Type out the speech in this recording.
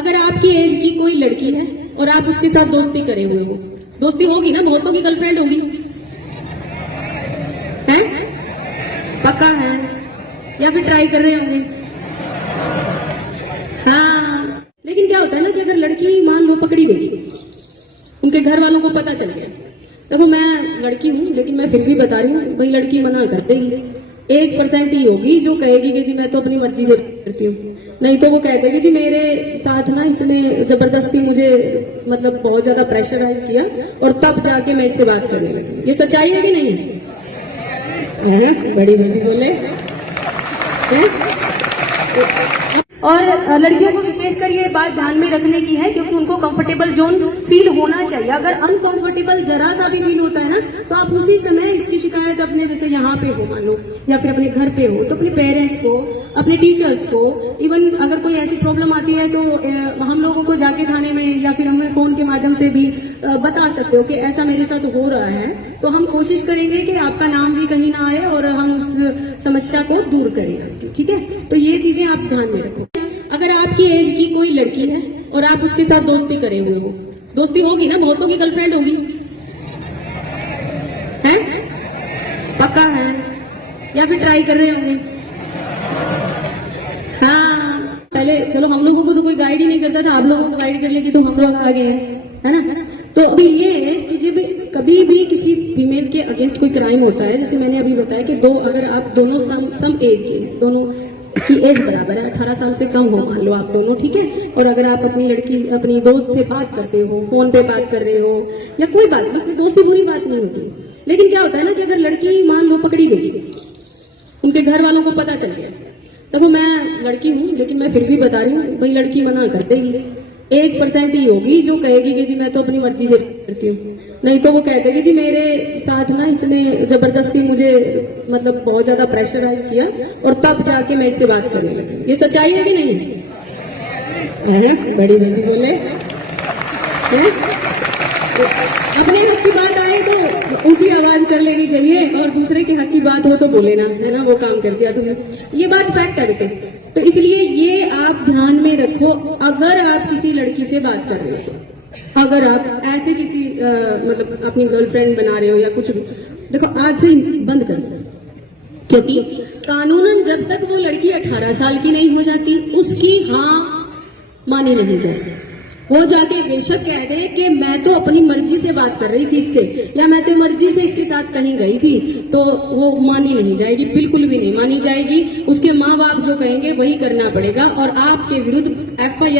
अगर आपकी एज की कोई लड़की है और आप उसके साथ दोस्ती करे हुए हो, दोस्ती होगी ना, बहुतों की गर्लफ्रेंड होगी, है पक्का है या फिर ट्राई कर रहे होंगे? हाँ, लेकिन क्या होता है ना कि अगर लड़की मान लो पकड़ी गई, उनके घर वालों को पता चल गया, देखो मैं लड़की हूँ लेकिन मैं फिर भी बता रही हूँ, भाई लड़की मना कर देगी, 1% ही होगी जो कहेगी कि जी मैं तो अपनी मर्जी से करती हूँ, नहीं तो वो कहते कि जी मेरे साथ ना इसने जबरदस्ती मुझे मतलब बहुत ज्यादा प्रेशराइज किया और तब जाके मैं इससे बात करने लगी। ये सच्चाई है कि नहीं है? बड़ी जल्दी बोले है? और लड़कियों को विशेषकर ये बात ध्यान में रखने की है क्योंकि उनको कंफर्टेबल जोन फील होना चाहिए। अगर अनकंफर्टेबल जरा सा भी फील होता है ना तो आप उसी समय इसकी शिकायत अपने जैसे यहाँ पे हो मान लो या फिर अपने घर पे हो तो अपने पेरेंट्स को, अपने टीचर्स को, इवन अगर कोई ऐसी प्रॉब्लम आती है तो हम लोगों को जाके थाने में या फिर हमें फोन के माध्यम से भी बता सकते हो कि ऐसा मेरे साथ हो रहा है, तो हम कोशिश करेंगे कि आपका नाम भी कहीं ना आए और हम उस समस्या को दूर करें। ठीक है, तो ये चीजें आप ध्यान में रखो। अगर आपकी एज की कोई लड़की है और आप उसके साथ दोस्ती करे हुए हो, दोस्ती होगी ना, बहुतों की गर्लफ्रेंड होगी, है पक्का है या फिर ट्राई कर रहे होंगे? हाँ, पहले चलो हम लोगों को तो कोई गाइड ही नहीं करता था, आप लोगों को गाइड कर लेगी तो हम लोग आगे हैं, है ना? तो अभी ये है कि जब कभी भी किसी फीमेल के अगेंस्ट कोई क्राइम होता है, जैसे मैंने अभी बताया कि अगर आप दोनों सम एज के, दोनों की एज बराबर है, 18 साल से कम हो मान लो आप दोनों, ठीक है, और अगर आप अपनी दोस्त से बात करते हो, फोन पे बात कर रहे हो या कोई बात, इसमें दोस्ती बुरी बात नहीं होती, लेकिन क्या होता है ना कि अगर लड़की मान लो पकड़ी गई, उनके घर वालों को पता चल गया, देखो मैं लड़की हूँ लेकिन मैं फिर भी बता रही हूँ, भाई लड़की मना कर देगी, 1% ही होगी जो कहेगी कि जी मैं तो अपनी मर्जी से करती हूँ, नहीं तो वो कहते कि जी मेरे साथ ना इसने जबरदस्ती मुझे मतलब बहुत ज्यादा प्रेशराइज किया और तब जाके मैं इससे बात करने लगी। ये सच्चाई है कि नहीं है? बड़ी जल्दी बोले है? अपने हक की बात आए तो ऊंची आवाज कर लेनी चाहिए और दूसरे के हक की बात हो तो बोले ना, है ना? वो काम कर दिया तुमने, ये बात फैक्ट है बेटे। तो इसलिए ये आप ध्यान में रखो, अगर आप किसी लड़की से बात कर रहे हो तो, अगर आप ऐसे किसी मतलब अपनी गर्लफ्रेंड बना रहे हो या कुछ भी, देखो आज से बंद कर दो, क्योंकि कानूनन जब तक वो लड़की 18 साल की नहीं हो जाती उसकी हाँ मानी नहीं जाती। वो जाके बेशक कह दे कि मैं तो अपनी मर्जी से बात कर रही थी इससे, या मैं तो मर्जी से इसके साथ कहीं गई थी, तो वो मानी नहीं जाएगी, बिल्कुल भी नहीं मानी जाएगी। उसके माँ बाप जो कहेंगे वही करना पड़ेगा और आपके विरुद्ध FIR